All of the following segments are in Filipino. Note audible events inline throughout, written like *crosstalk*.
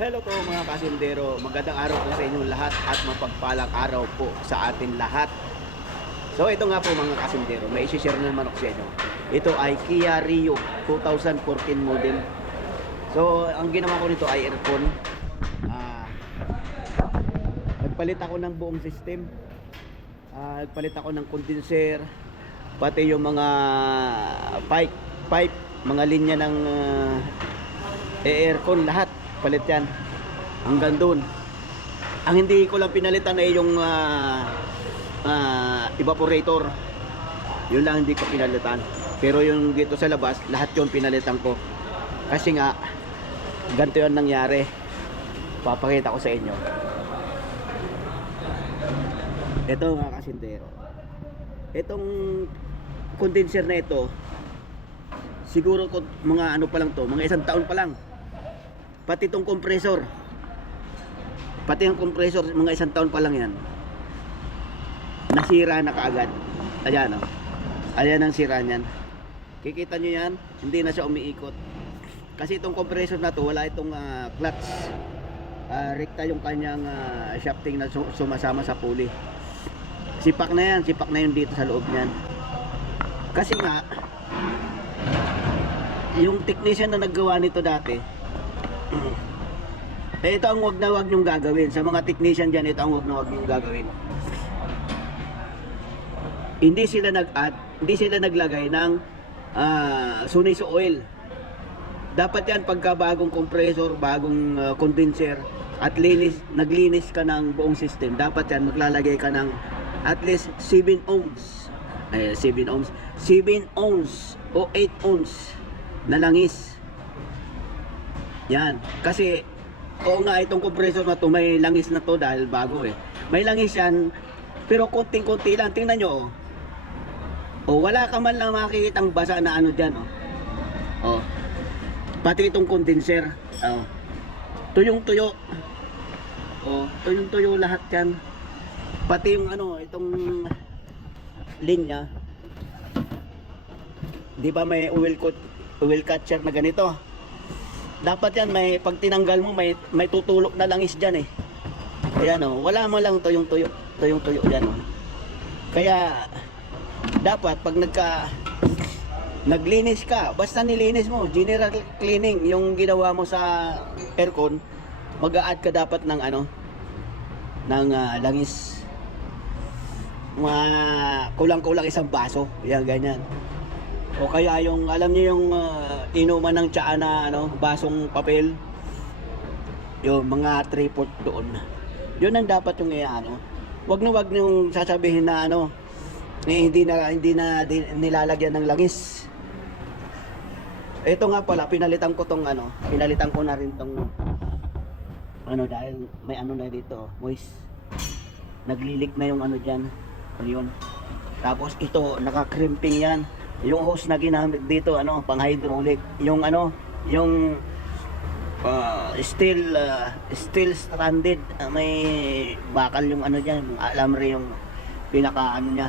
Hello po mga kasindero, magandang araw po sa inyong lahat at mapagpalang araw po sa atin lahat. So ito nga po mga kasindero, may isi-share na naman ako sa inyo. Ito ay Kia Rio 2014 model. So ang ginawa ko nito ay aircon. Ah, nagpalit ako ng buong system. Ah, nagpalit ako ng condenser, pati yung mga pipe, pipe mga linya ng ah, aircon lahat palit yan. Hanggang doon ang hindi ko lang pinalitan ay yung ah, ah, evaporator. Yun lang hindi ko pinalitan. Pero yung dito sa labas lahat yun pinalitan ko. Kasi nga ganito yun nangyari. Papakita ko sa inyo. Ito mga kasintero. Itong condenser na ito siguro ko mga ano pa lang to mga isang taon pa lang pati itong compressor. Pati ang compressor mga isang taon pa lang yan. Nasira na kaagad. Ayan o ayan ang sira niyan. Kikita nyo yan hindi na siya umiikot. Kasi itong compressor na to wala itong ah, clutch. Ah, rekta yung kanyang ah, shafting na su- sumasama sa pulley. Sipak na yan sipak na yun dito sa loob niyan. Kasi nga yung technician na naggawa nito dati eh, ito ang wag na wag nyong gagawin. Sa mga technician dyan, ito ang wag na wag nyong gagawin. Hindi sila nag-add, hindi sila naglagay ng ah, sunis oil. Dapat yan pagka bagong compressor, bagong ah, condenser, at linis, naglinis ka ng buong system, dapat yan maglalagay ka ng at least 7 ohms. Eh, 7 ohms. 7 ohms o 8 ohms na langis. Yan. Kasi, oo nga itong compressor na to, may langis na to dahil bago eh. May langis yan, pero konting-konti lang. Tingnan nyo, oh. Oh, wala ka man lang makikitang basa na ano dyan, oh. Oh. Pati itong condenser. Oh. Tuyong-tuyo. Oh, tuyong-tuyo lahat yan. Pati yung ano, itong linya. Di ba may oil oil catcher na ganito? Dapat yan may pag tinanggal mo may may tutulok na langis diyan eh. Ayan oh, wala mo lang tuyong tuyo, tuyong tuyo diyan oh. Kaya dapat pag nagka naglinis ka, basta nilinis mo, general cleaning yung ginawa mo sa aircon, mag-a-add ka dapat ng ano ng ah, langis. Mga kulang-kulang isang baso, yan ganyan. O kaya yung alam niyo yung ah, inuman ng tsaa na ano, basong papel. Yung mga 3 port doon. Yun ang dapat yung ano. Wag na wag niyong sasabihin na ano, eh, hindi na hindi na di- nilalagyan ng langis. Ito nga pala pinalitan ko tong ano, pinalitan ko na rin tong ano dahil may ano na dito, moist. Naglilik na yung ano diyan. Ayun. Tapos ito, naka-crimping yan. Yung hose na ginamit dito, ano, pang hydraulic. Yung ano, yung uh, still uh, still stranded. Ah, may bakal yung ano diyan, alamre yung pinaka ano niya.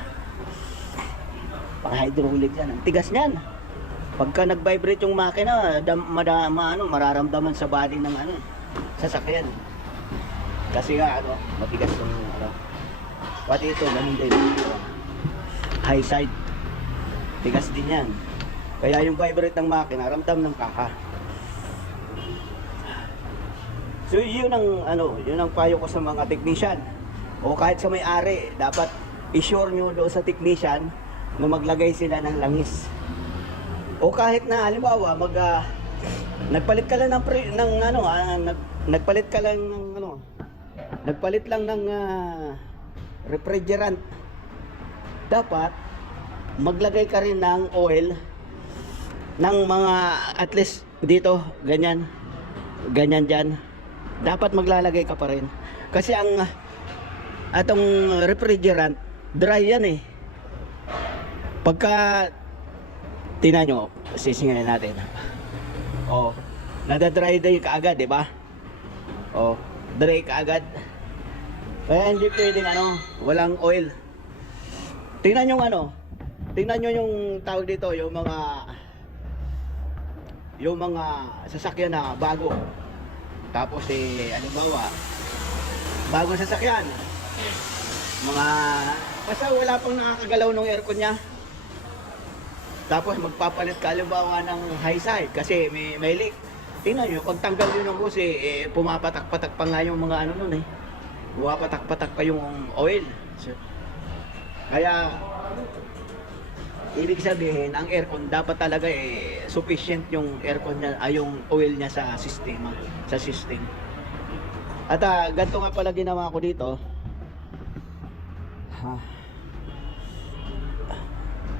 Pang hydraulic yan. Ang tigas niyan. Pagka nag-vibrate yung makina, dam, madama, ano, mararamdaman sa body ng ano, sasakyan. Kasi nga, ano, matigas yung ano. Pati ito, ganun din. High side. Tigas din yan. Kaya yung vibrate ng makina, ramdam ng kaka. So yun ang ano, yun ang payo ko sa mga technician. O kahit sa may-ari, dapat i-sure nyo doon sa technician na maglagay sila ng langis. O kahit na halimbawa mag ah, nagpalit ka lang ng pre, ng ano, ah, nag, nagpalit ka lang ng ano, nagpalit lang ng ah, refrigerant. Dapat maglagay ka rin ng oil ng mga at least dito ganyan ganyan dyan. Dapat maglalagay ka pa rin. Kasi ang atong refrigerant dry yan eh. Pagka tinan nyo sisingayin natin. Oh nadadry day kaagad di ba? Oh dry kaagad. Kaya hindi pwedeng ano walang oil. Tingnan yung ano tingnan nyo yung tawag dito yung mga yung mga sasakyan na bago Tapos eh, halimbawa, bagong sasakyan. Mga, basta wala pang nakakagalaw ng aircon niya. Tapos magpapalit ka ng high side kasi may, may leak. Tingnan nyo, pag tanggal yun ng hose, eh, pumapatak-patak pa nga yung mga ano nun eh. Pumapatak-patak pa yung oil. So, kaya, ibig sabihin, ang aircon dapat talaga eh, sufficient yung aircon niya, ay yung oil niya sa sistema, sa system. At ah, ganito nga pala ginawa ko dito. Ha.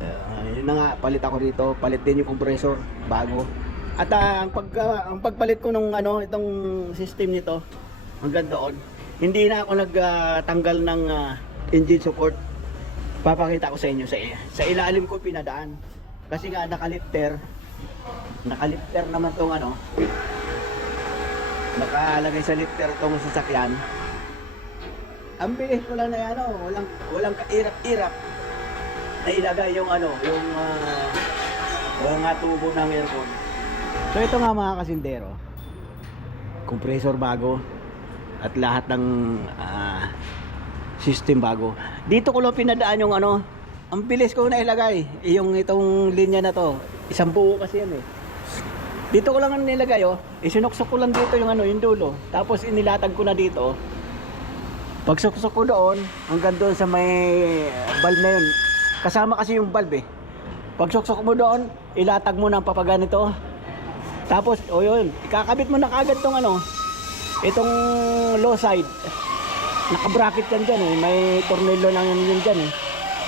Uh, yun na nga, palit ako dito, palit din yung compressor, bago. At ah, ang, pag, ah, ang pagpalit ko ng ano, itong system nito, hanggang doon, hindi na ako nagtanggal ng ah, engine support. Papakita ko sa inyo sa, sa ilalim ko pinadaan. Kasi nga nakalifter, nakalifter naman tong ano, nakalagay sa lifter tong sasakyan. Ang bilis ko lang na ano, walang, walang kairap-irap na ilagay yung ano, yung uh, mga tubo ng aircon. So ito nga mga kasindero, compressor bago at lahat ng ah, system bago. Dito ko lang pinadaan yung ano, ang bilis ko na ilagay, yung itong linya na to, isang buo kasi yan eh. Dito ko lang ang nilagay oh, isinuksok ko lang dito yung ano, yung dulo. Tapos inilatag ko na dito. Pag suksok ko doon, hanggang doon sa may valve na yun. Kasama kasi yung valve eh. Pag suksok mo doon, ilatag mo ng papaganito. Tapos, o yun, ikakabit mo na kagad tong ano, itong low side. Nakabracket yan dyan eh, may tornilyo lang yan yun dyan eh.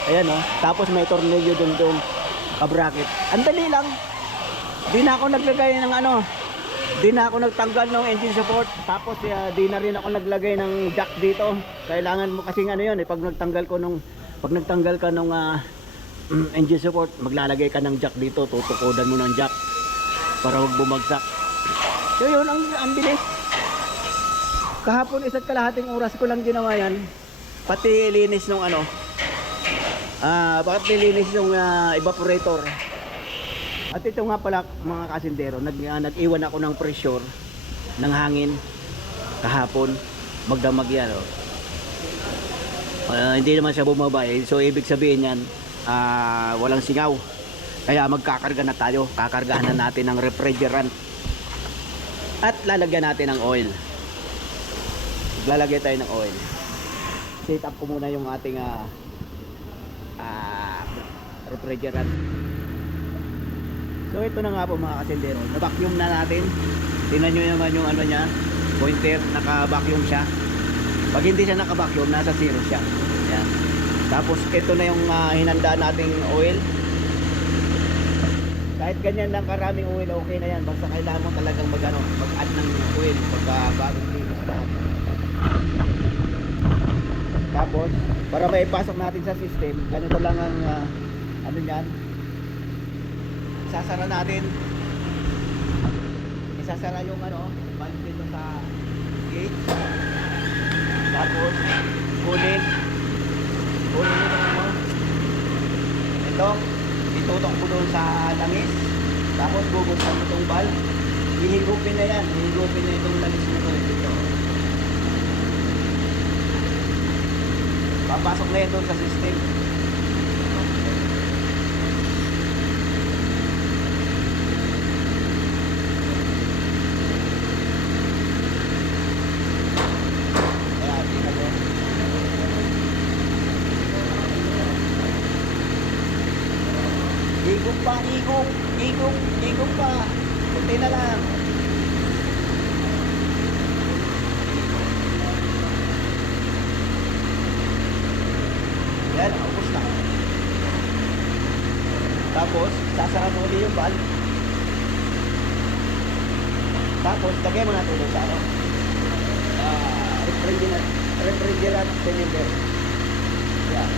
Ayan oh, tapos may tornilyo dun dun, nakabracket. Ang dali lang. Di na ako naglagay ng ano, di na ako nagtanggal ng engine support. Tapos uh, di na rin ako naglagay ng jack dito. Kailangan mo kasi ano yun eh, pag nagtanggal ko nung, pag nagtanggal ka nung ah, *clears throat* engine support, maglalagay ka ng jack dito, tutukodan mo ng jack para wag bumagsak. So yun, ang, ang bilis. Kahapon isa't kalahating oras ko lang ginawa yan. Pati linis nung ano. Ah, bakit nilinis yung ah, evaporator? At ito nga pala mga kasindero, nag, ah, nag-iwan ako ng pressure ng hangin kahapon. Magdamag yan. Oh. Ah, hindi naman siya bumaba eh. So ibig sabihin yan, ah, walang singaw. Kaya magkakarga na tayo. Kakargahan na natin ng refrigerant. At lalagyan natin ng oil. Lalagay tayo ng oil. Set up ko muna yung ating ah, ah, refrigerant. So ito na nga po mga kasendero. Na-vacuum na natin. Tingnan nyo naman yung ano niya. Pointer, naka-vacuum siya. Pag hindi siya naka-vacuum, nasa zero siya. Yan. Tapos ito na yung ah, hinanda nating oil. Kahit ganyan lang karaming oil, okay na yan. Basta kailangan mo talagang mag, ano, mag-add ng oil pagka bagong linis lahat. Tapos, para maipasok natin sa system, ganito lang ang ah, ano yan. Isasara natin. Isasara yung ano, valve dito sa gate. Tapos, kunin. Kunin ito ano. Ito, itutok ko doon sa langis. Tapos, bubuksan mo itong valve. Ihigupin na yan. Ihigupin na itong langis na ito. Dito. Papasok na doon sa system. Kaya, tingnan mo. Igop pa, igop, igop, igop pa. Kunti na lang. Yan, ubos na. Tapos, sasara mo ulit yung valve. Tapos, lagay mo na ito doon sa ano. Ah, refrigerant, refrigerant cylinder. Yan.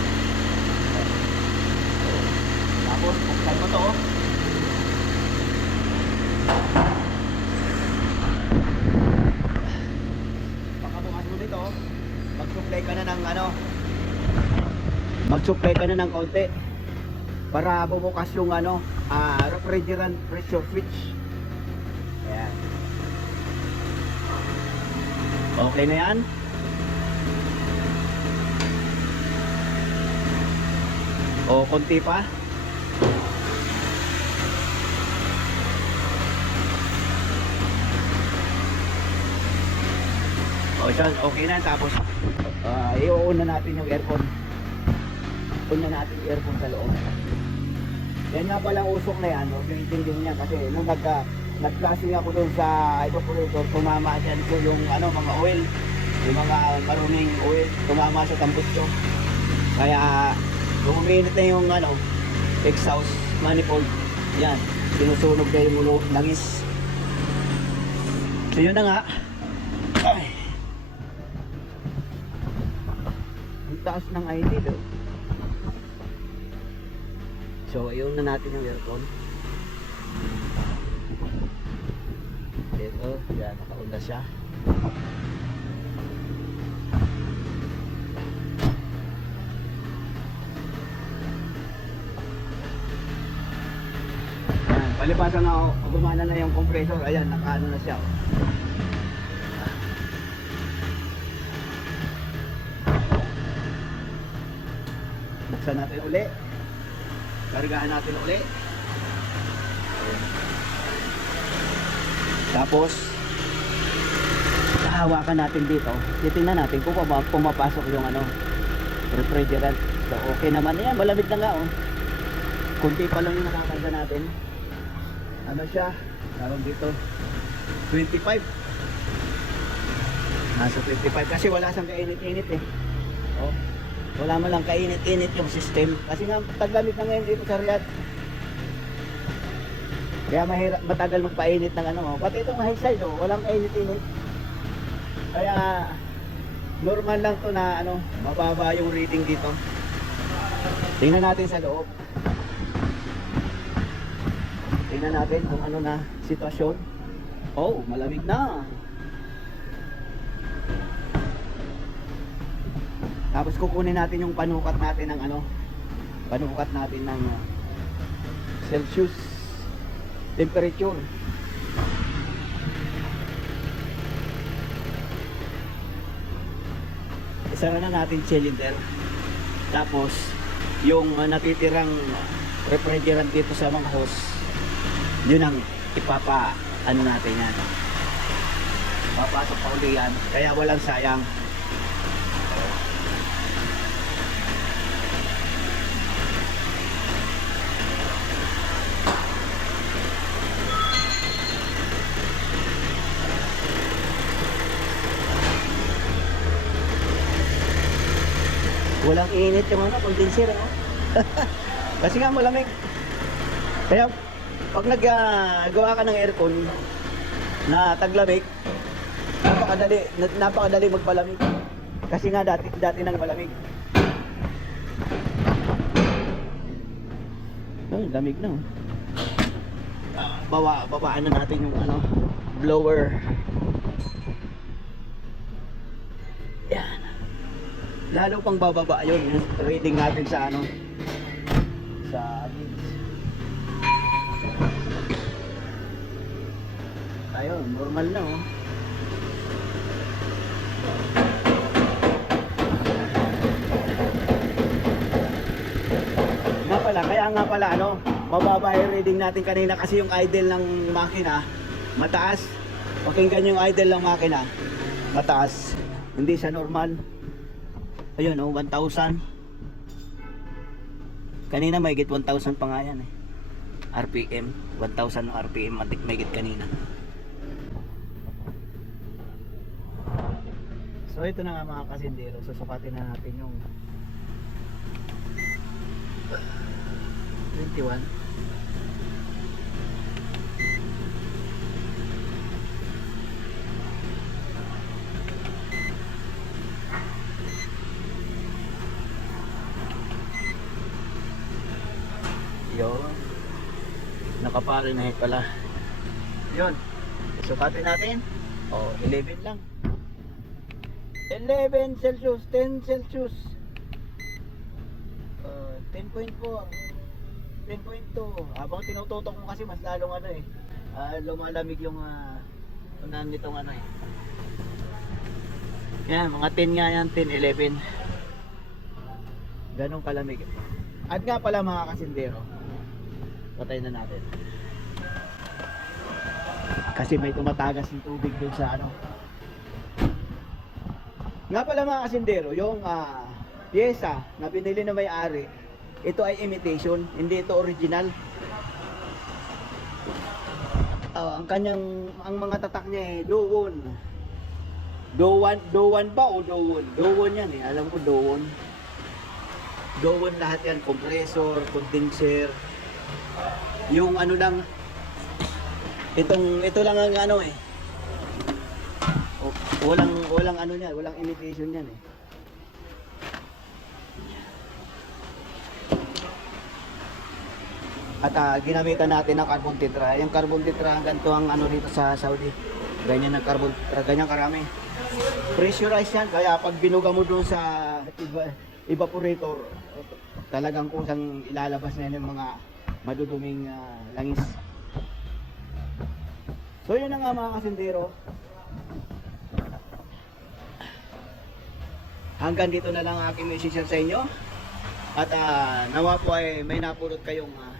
Tapos, buksan mo to. oh. Pagkabukas mo dito, mag-supply ka na ng ano, mag-supply ka na ng konti para bumukas yung ano, ah, refrigerant pressure switch. Ayan. Okay na yan? O, konti pa? O, siya, okay na. Tapos, uh, i-on na natin yung aircon. On na natin yung aircon sa loob. Yan nga palang usok na yan, huwag yung intindihin niya kasi nung nagka, nag-classing ako doon sa evaporator, tumama dyan ko yung ano, mga oil, yung mga maruming oil, tumama sa tambutso. Kaya, uminit na yung ano, exhaust manifold, yan, sinusunog na yung langis. So yun na nga. Ay. Ang taas ng idle, oh. So, ayun na natin yung aircon. Ito, yan, nakaunda siya. Yan, palipasan na ako, gumana na yung compressor. Ayan, nakaano na siya. Buksan natin uli. Kargahan natin uli. Tapos, hawakan natin dito. Titingnan natin kung puma- pumapasok yung ano, refrigerant. So, okay naman yan. Malamig na nga, oh. Kunti pa lang yung nakakarga natin. Ano siya? Tawag dito. 25. Nasa 25. Kasi wala siyang kainit-init eh. Oh. Wala man lang kainit-init yung system. Kasi nga, taglamig na ngayon dito sa Riyadh. Kaya mahirap, matagal magpainit ng ano. oh. Pati itong high oh, walang kainit-init. Kaya, normal lang to na ano, mababa yung reading dito. Tingnan natin sa loob. Tingnan natin kung ano na sitwasyon. Oh, malamig na. Tapos kukunin natin yung panukat natin ng ano, panukat natin ng uh, Celsius temperature. Isara na natin cylinder. Tapos yung uh, natitirang refrigerant dito sa mga hose, yun ang ipapa ano natin yan. Papasok pa uli yan. Kaya walang sayang. Walang init yung ano, condenser ano. Kasi nga malamig. Kaya pag naggawa ka ng aircon na taglamig, napakadali, na- napakadali magpalamig. Kasi nga dati dati nang malamig. Ay, lamig na. oh. Bawa, babaan na natin yung ano, blower. Lalo pang bababa yun, reading natin sa ano, sa. Ayun, normal na oh. Nga pala, kaya nga pala ano, mababa yung reading natin kanina kasi yung idle ng makina mataas. Pakinggan yung idle ng makina mataas. Hindi siya normal. Ayun oh, 1,000. Kanina may git 1,000 pa nga yan eh. RPM, 1,000 RPM matik may git kanina. So ito na nga mga kasindero, susukatin na natin yung 21. Yun. Naka-Fahrenheit pala. Yun. Sukatin natin. Oh, 11 lang. 11 Celsius, 10 Celsius. Uh, 10.4. 10.2. Habang tinututok mo kasi mas lalong ano eh. ah, lumalamig yung uh, unan nitong ano eh. Yan, mga 10 nga yan, 10, 11. Ganong kalamig. At nga pala mga kasindero, patay na natin. Kasi may tumatagas ng tubig dun sa ano. Nga pala mga kasindero, yung ah, pyesa na pinili na may-ari, ito ay imitation, hindi ito original. Ah, ang kanyang ang mga tatak niya eh doon. Dowan, dowan ba o doon? Doon yan eh, alam ko doon. Doon lahat yan, compressor, condenser. Yung ano lang itong ito lang ang ano eh. O- Walang walang ano niyan, walang imitation yan eh. At ah, ginamitan natin ng carbon tetra. Yung carbon tetra, ganito ang ano dito sa Saudi. Ganyan ang carbon tetra, ganyan karami. Pressurized yan, kaya pag binuga mo doon sa eva- evaporator, talagang kusang ilalabas na yan yung mga maduduming ah, langis. So yun na nga mga kasindero. Hanggang dito na lang ang aking message sa inyo. At ah, nawa po ay may napulot kayong ah,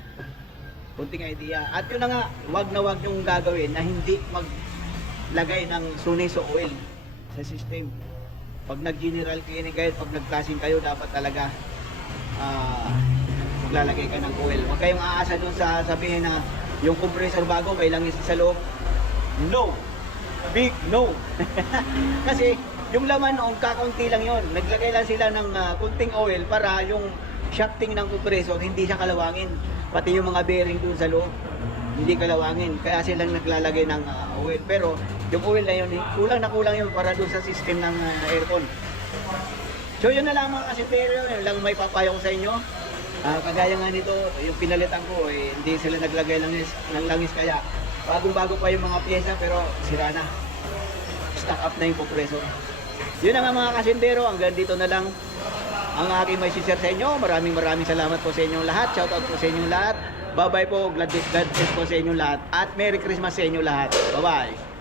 kunting idea. At yun na nga, wag na wag yung gagawin na hindi maglagay ng sunis o oil sa system. Pag nag-general cleaning kayo, pag nag-flashing kayo, dapat talaga ah, maglalagay ka ng oil. Huwag kayong aasa dun sa sabihin na yung compressor bago may langis sa loob. No! Big no! *laughs* Kasi yung laman noong kakaunti lang yon. Naglagay lang sila ng ah, kunting oil para yung shafting ng compressor hindi siya kalawangin. Pati yung mga bearing doon sa loob hindi kalawangin. Kaya silang naglalagay ng ah, oil. Pero yung oil na yun, kulang na kulang yun para doon sa system ng ah, aircon. So yun na lang mga kasitero, yun lang may papayo ko sa inyo. Ah, kagaya nga nito, yung pinalitan ko, eh, hindi sila naglagay ng, ng langis kaya bagong-bago pa yung mga pyesa pero sira na. Stock up na yung compressor. Yun na nga mga kasindero, hanggang dito na lang ang aking may share sa inyo. Maraming maraming salamat po sa inyong lahat. Shoutout po sa inyong lahat. Bye-bye po. God bless po sa inyong lahat. At Merry Christmas sa inyong lahat. Bye-bye.